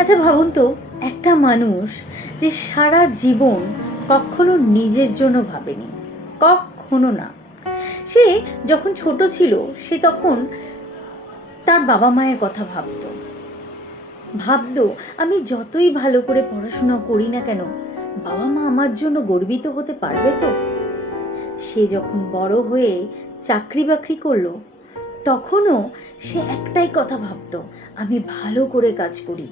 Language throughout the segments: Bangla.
আচ্ছা ভাবুন তো, একটা মানুষ যে সারা জীবন কখনো নিজের জন্য ভাবেনি, কখনো না। সে যখন ছোট ছিল সে তখন তার বাবা মায়ের কথা ভাবতো। ভাবতো আমি যতই ভালো করে পড়াশোনা করি না কেন, বাবা মা আমার জন্য গর্বিত হতে পারবে তো। সে যখন বড় হয়ে চাকরি বাকরি করলো, তখনও সে একটাই কথা ভাবতো, আমি ভালো করে কাজ করি,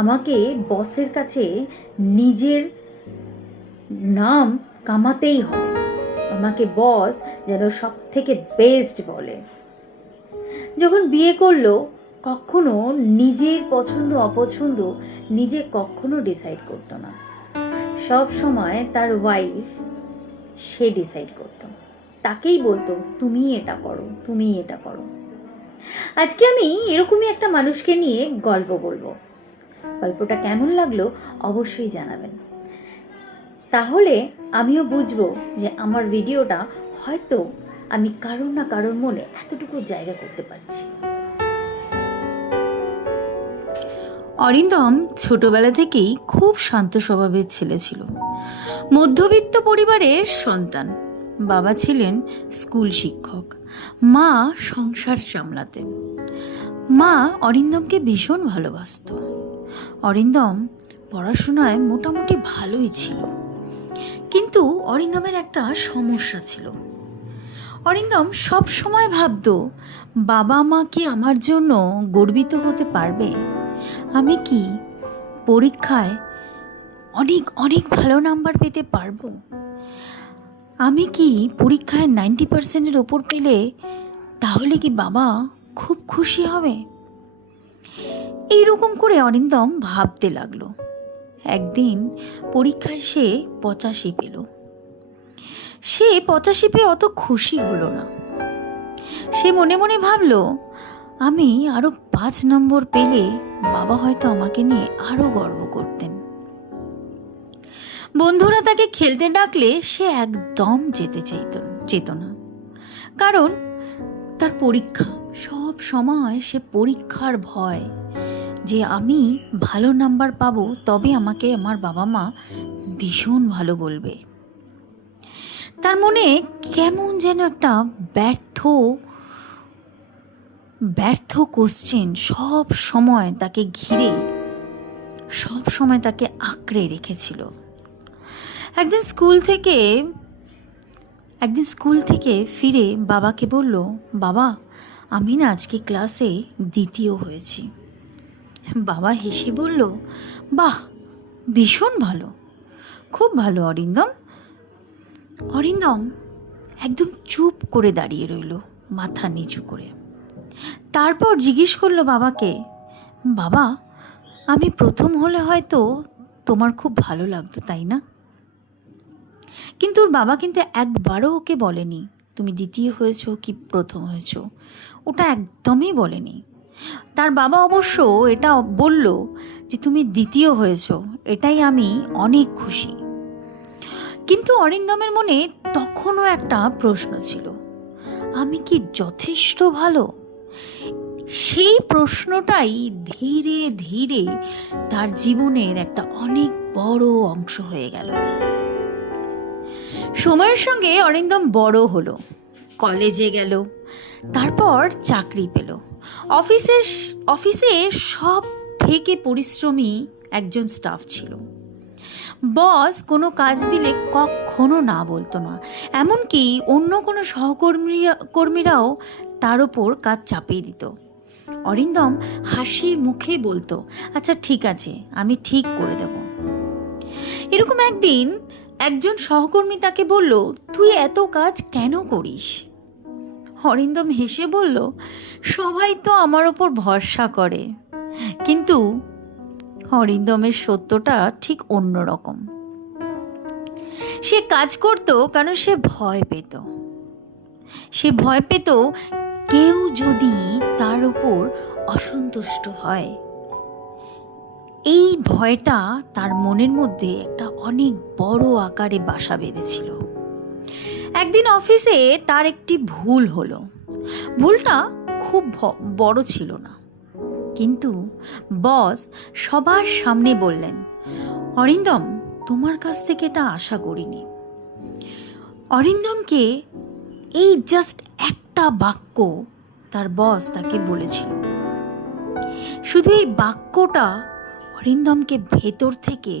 আমাকে বসের কাছে নিজের নাম কামাতেই হবে, আমাকে বস যেন সব থেকে বেস্ট বলে। যখন বিয়ে করলো, কখনো নিজের পছন্দ অপছন্দ নিজে কখনো ডিসাইড করতো না, সব সময় তার ওয়াইফ সে ডিসাইড করতো, তাকেই বলতো তুমি এটা করো, তুমি এটা করো। আজকে আমি এরকমই একটা মানুষকে নিয়ে গল্প বলবো। গল্পটা কেমন লাগলো অবশ্যই জানাবেন, তাহলে আমিও বুঝবো যে আমার ভিডিওটা হয়তো আমি কারোর না কারোর মনে এতটুকু জায়গা করতে পারছি। অরিন্দম ছোটবেলা থেকেই খুব শান্ত স্বভাবের ছেলে ছিল। মধ্যবিত্ত পরিবারের সন্তান। বাবা ছিলেন স্কুল শিক্ষক, মা সংসার সামলাতেন। মা অরিন্দমকে ভীষণ ভালোবাসত। অরিন্দম পড়াশোনায় মোটামুটি ভালোই ছিল, কিন্তু অরিন্দমের একটা সমস্যা ছিল। অরিন্দম সব সময় ভাবত, বাবা মা কি আমার জন্য গর্বিত হতে পারবে? আমি কি পরীক্ষায় অনেক অনেক ভালো নাম্বার পেতে পারবো? আমি কি পরীক্ষায় 90%-এর ওপর পেলে তাহলে কি বাবা খুব খুশি হবে? এইরকম করে অরিন্দম ভাবতে লাগলো। একদিন পরীক্ষায় সে 85 পেল। সে 85 পেয়ে অত খুশি হলো না। সে মনে মনে ভাবল, আমি আরো 5 নম্বর পেলে বাবা হয়তো আমাকে নিয়ে আরো গর্ব করতেন। বন্ধুরা তাকে খেলতে ডাকলে সে একদম যেত না, কারণ তার পরীক্ষা। সব সময় সে পরীক্ষার ভয়, যে আমি ভালো নাম্বার পাবো তবে আমাকে আমার বাবা মা ভীষণ ভালো বলবে। তার মনে কেমন যেন একটা ব্যর্থ কোশ্চেন সব সময় তাকে ঘিরে, সব সময় তাকে আঁকড়ে রেখেছিল। একদিন স্কুল থেকে ফিরে বাবাকে বলল, বাবা আমি না আজকে ক্লাসে দ্বিতীয় হয়েছি। বাবা হেসে বলল, বাহ, ভীষণ ভালো, খুব ভালো অরিন্দম। অরিন্দম একদম চুপ করে দাঁড়িয়ে রইল, মাথা নিচু করে। তারপর জিজ্ঞেস করলো বাবাকে, বাবা আমি প্রথম হলে হয়তো তোমার খুব ভালো লাগতো, তাই না? কিন্তু ওর বাবা কিন্তু একবারও ওকে বলেনি তুমি দ্বিতীয় হয়েছো কি প্রথম হয়েছো, ওটা একদমই বলেনি। তার বাবা অবশ্য এটা বলল যে তুমি দ্বিতীয় হয়েছো, এটাই আমি অনেক খুশি। কিন্তু অরিন্দমের মনে তখনও একটা প্রশ্ন ছিল, আমি কি যথেষ্ট ভালো? সেই প্রশ্নটাই ধীরে ধীরে তার জীবনের একটা অনেক বড় অংশ হয়ে গেল। সময়ের সঙ্গে অরিন্দম বড় হলো, কলেজে গেল, তারপর চাকরি পেল। অফিসে সব থেকে পরিশ্রমী একজন স্টাফ ছিল। বস কোনো কাজ দিলে কখনো না বলতো না, এমনকি অন্য কোনো কর্মীরাও তার ওপর কাজ চাপিয়ে দিত। অরিন্দম হাসি মুখে বলতো, আচ্ছা ঠিক আছে, আমি ঠিক করে দেব। এরকম একদিন একজন সহকর্মী তাকে বলল, তুই এত কাজ কেন করিস? অরিন্দম হেসে বলল, সবাই তো আমার ওপর ভরসা করে। কিন্তু অরিন্দমের সত্যটা ঠিক অন্যরকম। সে কাজ করত কারণ সে ভয় পেত কেউ যদি তার উপর অসন্তুষ্ট হয়। এই ভয়টা তার মনের মধ্যে একটা অনেক বড় আকারে বাসা বেঁধেছিল। একদিন অফিসে তার একটি ভুল হলো। ভুলটা খুব বড় ছিল না, কিন্তু বস সবার সামনে বললেন, অরিন্দম, তোমার কাছ থেকে এটা আশা করিনি। অরিন্দমকে এই জাস্ট একটা বাক্য তার বস তাকে বলেছিল। শুধু এই বাক্যটা অরিন্দমকে ভেতর থেকে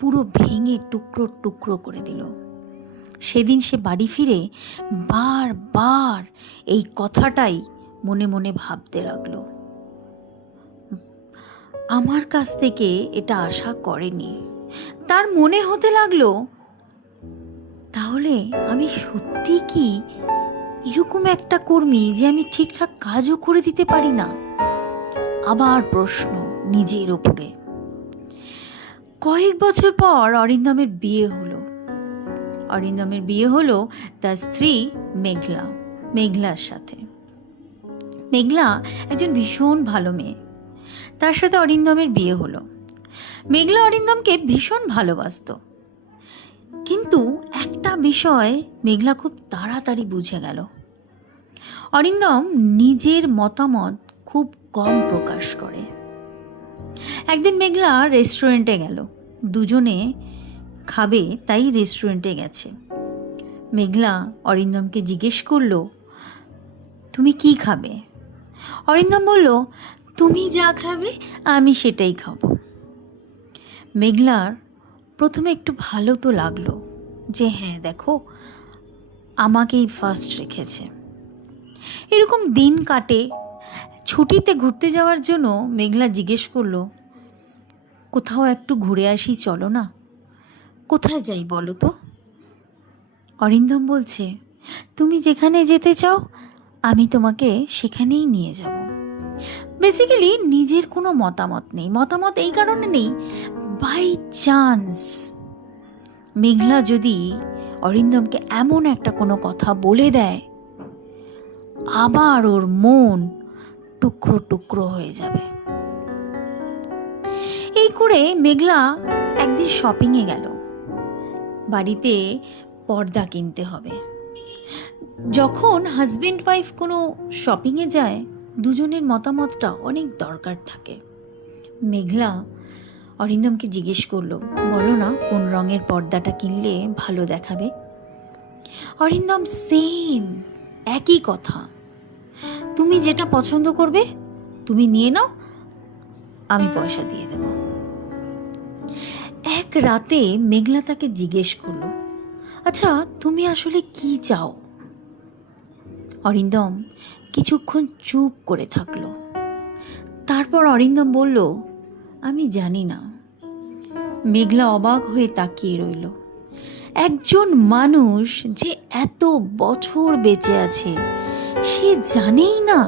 পুরো ভেঙে টুকরো টুকরো করে দিল। সেদিন সে বাড়ি ফিরে বারবার এই কথাটাই মনে মনে ভাবতে লাগলো। আমার কাছ থেকে এটা আশা করেনি। তার মনে হতে লাগলো, তাহলে আমি সত্যি কি এরকম একটা কর্মী যে আমি ঠিকঠাক কাজও করে দিতে পারি না? আবার প্রশ্ন নিজের ওপরে। কয়েক বছর পর অরিন্দমের বিয়ে হলো তার স্ত্রী মেঘলার সাথে। মেঘলা একজন ভীষণ ভালো মেয়ে। তার সাথে অরিন্দমের বিয়ে হলো। মেঘলা অরিন্দমকে ভীষণ ভালোবাসতো। কিন্তু একটা বিষয় মেঘলা খুব তাড়াতাড়ি বুঝে গেল। অরিন্দম নিজের মতামত খুব কম প্রকাশ করে। একদিন মেঘলা রেস্টুরেন্টে গেল। দুজনে খাবে তাই রেস্টুরেন্টে গেছে। মেঘলা অরিন্দমকে জিজ্ঞেস করলো, তুমি কি খাবে? অরিন্দম বলল, তুমি যা খাবে আমি সেটাই খাবো। মেঘলার প্রথমে একটু ভালো তো লাগলো যে হ্যাঁ দেখো, আমাকেই ফার্স্ট রেখেছে। এরকম দিন কাটে। ছুটিতে ঘুরতে যাওয়ার জন্য মেঘলা জিজ্ঞেস করলো, কোথাও একটু ঘুরে আসি, চলো না। কোথায় যাই বলো তো? অরিন্দম বলছে, তুমি যেখানে যেতে চাও আমি তোমাকে সেখানেই নিয়ে যাব। বেসিক্যালি নিজের কোনো মতামত নেই। মতামত এই কারণে নেই, বাই চান্স মেঘলা যদি অরিন্দমকে এমন একটা কোনো কথা বলে দেয়, আবার ওর মন টুকরো টুকরো হয়ে যাবে। এই করে মেঘলা একদিন শপিংয়ে গেল। বাড়িতে পর্দা কিনতে হবে। যখন হাজবেন্ড ওয়াইফ কোনো শপিংয়ে যায়, দুজনের মতামতটা অনেক দরকার থাকে। মেঘলা অরিন্দমকে জিজ্ঞেস করলো, বলো না কোন রঙের পর্দাটা কিনলে ভালো দেখাবে? অরিন্দম সেম একই কথা, তুমি যেটা পছন্দ করবে তুমি নিয়ে নাও, আমি পয়সা দিয়ে দেব। এক রাতে মেঘলা তাকে জিজ্ঞেস করলো, আচ্ছা তুমি আসলে কি চাও? অরিন্দম কিছুক্ষণ চুপ করে থাকলো। তারপর অরিন্দম বলল, আমি জানি না। মেঘলা অবাক হয়ে তাকিয়ে রইল। একজন মানুষ যে এত বছর বেঁচে আছে, সে জানেই না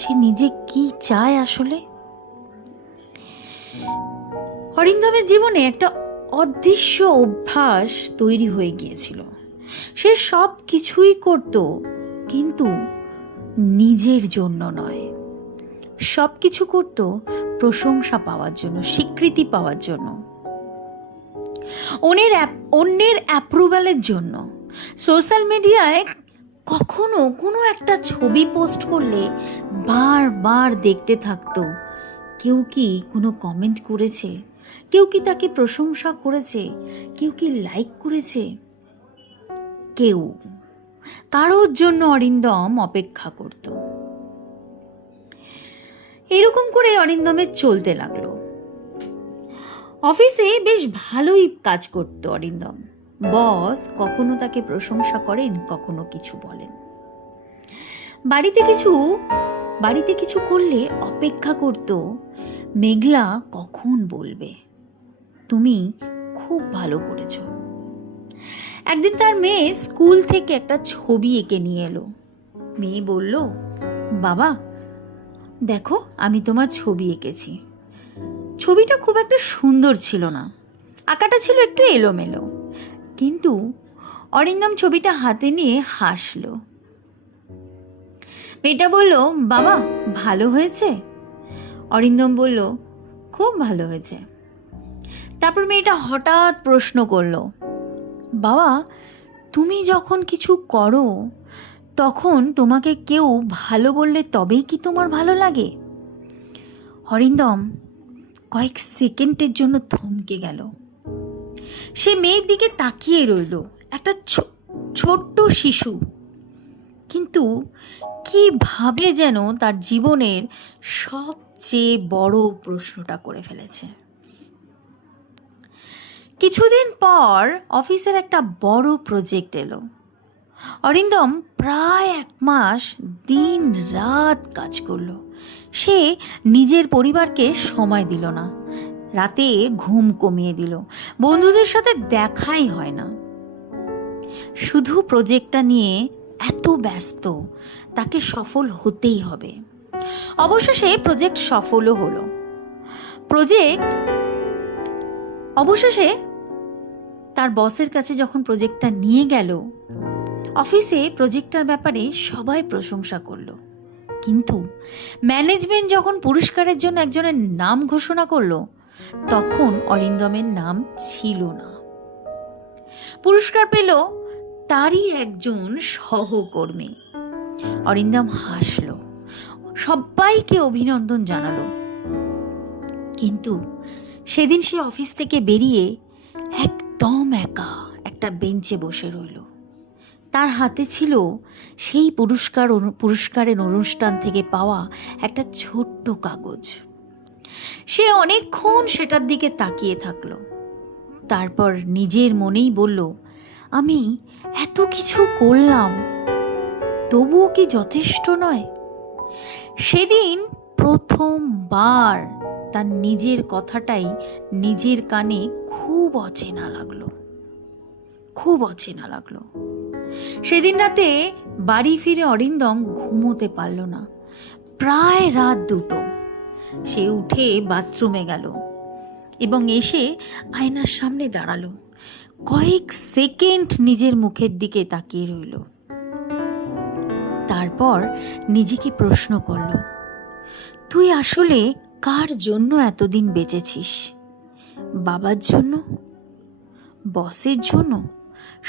সে নিজে কি চায় আসলে। অরিন্দমের জীবনে একটা অদৃশ্য অভ্যাস তৈরি হয়ে গিয়েছিল। সে সব কিছুই করত, কিন্তু নিজের জন্য নয়। সব কিছু করত প্রশংসা পাওয়ার জন্য, স্বীকৃতি পাওয়ার জন্য, অন্যের অ্যাপ্রুভালের জন্য। সোশ্যাল মিডিয়ায় কখনো কোনো একটা ছবি পোস্ট করলে বারবার দেখতে থাকতো, কেউ কি কোনো কমেন্ট করেছে, কেউ কি তাকে প্রশংসা করেছে, কেউ কি লাইক করেছে। কেউ কারোর জন্য অরিন্দম অপেক্ষা করত। এরকম করে অরিন্দমের চলতে লাগলো। অফিসে বেশ ভালোই কাজ করত অরিন্দম। বস কখনো তাকে প্রশংসা করেন, কখনো কিছু বলেন। বাড়িতে কিছু করলে অপেক্ষা করত মেঘলা কখন বলবে, তুমি খুব ভালো করেছো। একদিন তার মেয়ে স্কুল থেকে একটা ছবি এঁকে নিয়ে এলো। মেয়ে বলল, বাবা দেখো আমি তোমার ছবি এঁকেছি। ছবিটা খুব একটা সুন্দর ছিল না, আঁকাটা ছিল একটু এলোমেলো, কিন্তু অরিন্দম ছবিটা হাতে নিয়ে হাসলো। মেয়েটা বলল, বাবা ভালো হয়েছে? অরিন্দম বলল, খুব ভালো হয়েছে। তারপর মেয়েটা হঠাৎ প্রশ্ন করলো, বাবা তুমি যখন কিছু করো তখন তোমাকে কেউ ভালো বললে তবেই কি তোমার ভালো লাগে? অরিন্দম কয়েক সেকেন্ডের জন্য থমকে গেল। সে মেয়ের দিকে তাকিয়ে রইল, একটা ছোট্ট শিশু, কিন্তু কিভাবে যেন তার জীবনের সবচেয়ে বড় প্রশ্নটা করে ফেলেছে। কিছুদিন পর অফিসের একটা বড় প্রজেক্ট এলো। অরিন্দম প্রায় 1 মাস দিন রাত কাজ করলো। সে নিজের পরিবারকে সময় দিল না, রাতে ঘুম কমিয়ে দিল, বন্ধুদের সাথে দেখাই হয় না। শুধু প্রজেক্টটা নিয়ে এত ব্যস্ত, তাকে সফল হতেই হবে। অবশেষে প্রজেক্ট সফলও হলো। অবশেষে তার বসের কাছে যখন প্রজেক্টটা নিয়ে গেল, অফিসে প্রজেক্টটার ব্যাপারে সবাই প্রশংসা করলো, কিন্তু ম্যানেজমেন্ট যখন পুরস্কারের জন্য একজনের নাম ঘোষণা করলো, তখন অরিন্দমের নাম ছিল না। পুরস্কার পেল তারই একজন সহকর্মী। অরিন্দম হাসল, সবাইকে অভিনন্দন জানালো, কিন্তু সেদিন সে অফিস থেকে বেরিয়ে একদম একা একটা বেঞ্চে বসে রইল। তার হাতে ছিল সেই পুরস্কারের অনুষ্ঠান থেকে পাওয়া একটা ছোট্ট কাগজ। সে অনেকক্ষণ সেটার দিকে তাকিয়ে থাকলো। তারপর নিজের মনেই বলল, আমি এত কিছু করলাম, তবুও কি যথেষ্ট নয়? সেদিন প্রথমবার তার নিজের কথাটাই নিজের কানে খুব অচেনা লাগলো। সেদিন রাতে বাড়ি ফিরে অরিন্দম ঘুমোতে পারল না। প্রায় রাত 2টো। সে উঠে বাথরুমে গেল এবং এসে আয়নার সামনে দাঁড়ালো। কয়েক সেকেন্ড নিজের মুখের দিকে তাকিয়ে রইল। তারপর নিজেকে প্রশ্ন করল, তুই আসলে কার জন্য এতদিন বেঁচেছিস? বাবার জন্য, বসের জন্য,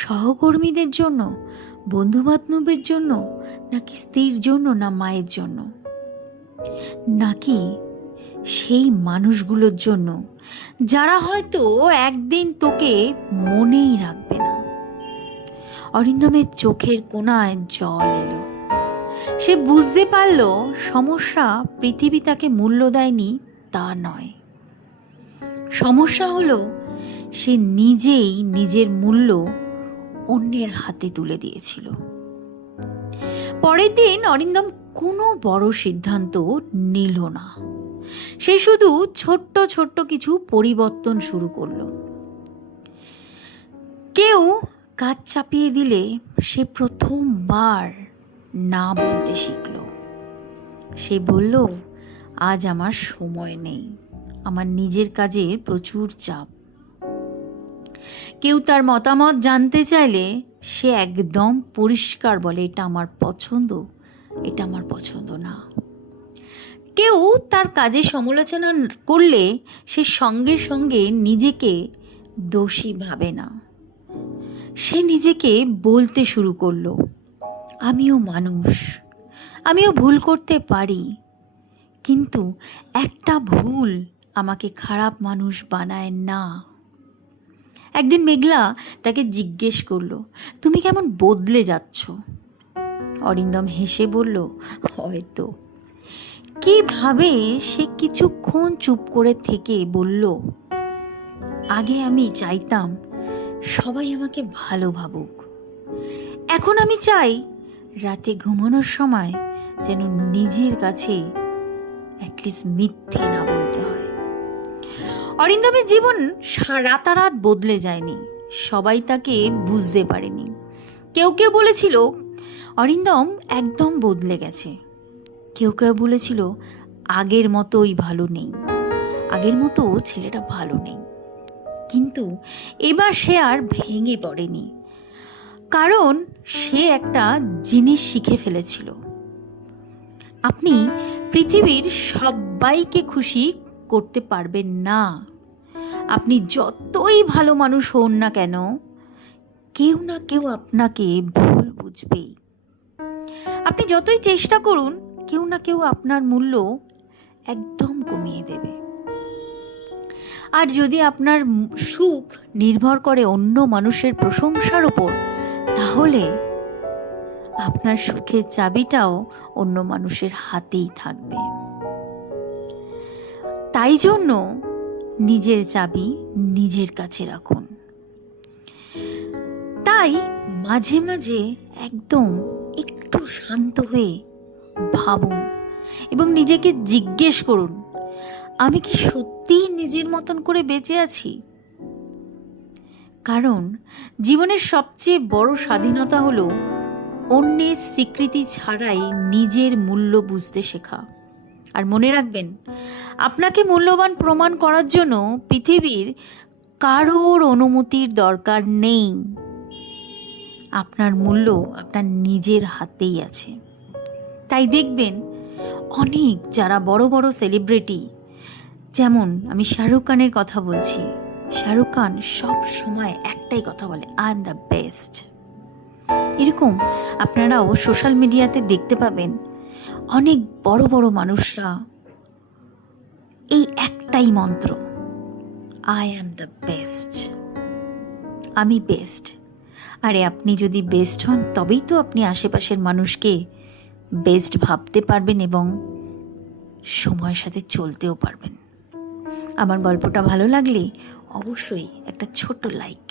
সহকর্মীদের জন্য, বন্ধুবান্ধবের জন্য, নাকি স্ত্রীর জন্য, না মায়ের জন্য, নাকি সেই মানুষগুলোর জন্য যারা হয়তো একদিন তোকে মনেই রাখবে না? অরিন্দমের চোখের কোণায় জল এলো। সে বুঝতে পারল সমস্যা পৃথিবী তাকে মূল্য দেয়নি তা নয়, সমস্যা হলো সে নিজেই নিজের মূল্য অন্যের হাতে তুলে দিয়েছিল। পরের দিন অরিন্দম কোনো বড় সিদ্ধান্ত নিল না। সে শুধু ছোট্ট ছোট্ট কিছু পরিবর্তন শুরু করলো। কেউ কাজ চাপিয়ে দিলে সে প্রথমবার না বলতে শিখল। সে বলল, আজ আমার সময় নেই, আমার নিজের কাজের প্রচুর চাপ। কেউ তার মতামত জানতে চাইলে সে একদম পরিষ্কার বলে, এটা আমার পছন্দ, এটা আমার পছন্দ না। কেউ তার কাজে সমালোচনা করলে সে সঙ্গে সঙ্গে নিজেকে দোষী ভাবে না। সে নিজেকে বলতে শুরু করলো, আমিও মানুষ, আমিও ভুল করতে পারি, কিন্তু একটা ভুল আমাকে খারাপ মানুষ বানায় না। একদিন মেঘলা তাকে জিজ্ঞেস করলো, তুমি কেমন বদলে যাচ্ছ? অরিন্দম হেসে বলল, হয়তো। কিভাবে সে কিছুক্ষণ চুপ করে থেকে বলল, আগে আমি চাইতাম সবাই আমাকে ভালো ভাবুক, এখন আমি চাই রাতে ঘুমানোর সময় যেন নিজের কাছে অ্যাটলিস্ট মিথ্যে না বলতে হয়। অরিন্দমের জীবন রাতারাত বদলে যায়নি, সবাই তাকে বুঝতে পারেনি। কেউ কেউ বলেছিল অরিন্দম একদম বদলে গেছে, কেউ কেউ বলেছিল আগের মতোই ভালো নেই, আগের মতো ছেলেটা ভালো নেই। কিন্তু এবার সে আর ভেঙে পড়েনি, কারণ সে একটা জিনিস শিখে ফেলেছিল, আপনি পৃথিবীর সবাইকে খুশি করতে পারবেন না। আপনি যতই ভালো মানুষ হন না কেন, কেউ না কেউ আপনাকে ভুল বুঝবেই। আপনি যতই চেষ্টা করুন, কেউ না কেউ আপনার মূল্য একদম কমিয়ে দেবে। আর যদি আপনার সুখ নির্ভর করে অন্য মানুষের প্রশংসার উপর, তাহলে আপনার সুখের চাবিটাও অন্য মানুষের হাতেই থাকবে। তাই জন্য নিজের চাবি নিজের কাছে রাখুন। তাই মাঝে মাঝে একদম একটু শান্ত হয়ে ভাবুন এবং নিজেকে জিজ্ঞেস করুন, আমি কি সত্যিই নিজের মতন করে বেঁচে আছি? কারণ জীবনের সবচেয়ে বড় স্বাধীনতা হলো অন্যের স্বীকৃতি ছাড়াই নিজের মূল্য বুঝতে শেখা। আর মনে রাখবেন, আপনাকে মূল্যবান প্রমাণ করার জন্য পৃথিবীর কারোর অনুমতির দরকার নেই। আপনার মূল্য আপনার নিজের হাতেই আছে। তাই দেখবেন অনেক যারা বড় বড় সেলিব্রিটি, যেমন আমি শাহরুখ খানের কথা বলছি, শাহরুখ খান সব সময় একটাই কথা বলে, আই এম দ্য বেস্ট। এরকম আপনারা সোশ্যাল মিডিয়াতে দেখতে পাবেন অনেক বড় বড় মানুষরা এই একটাই মন্ত্র, আই অ্যাম দ্য বেস্ট, আমি বেস্ট। আরে আপনি যদি বেস্ট হন তবেই তো আপনি আশেপাশের মানুষকে বেস্ট ভাবতে পারবেন এবং সময়ের সাথে চলতেও পারবেন। আমার গল্পটা ভালো লাগলে অবশ্যই একটা ছোট্ট লাইক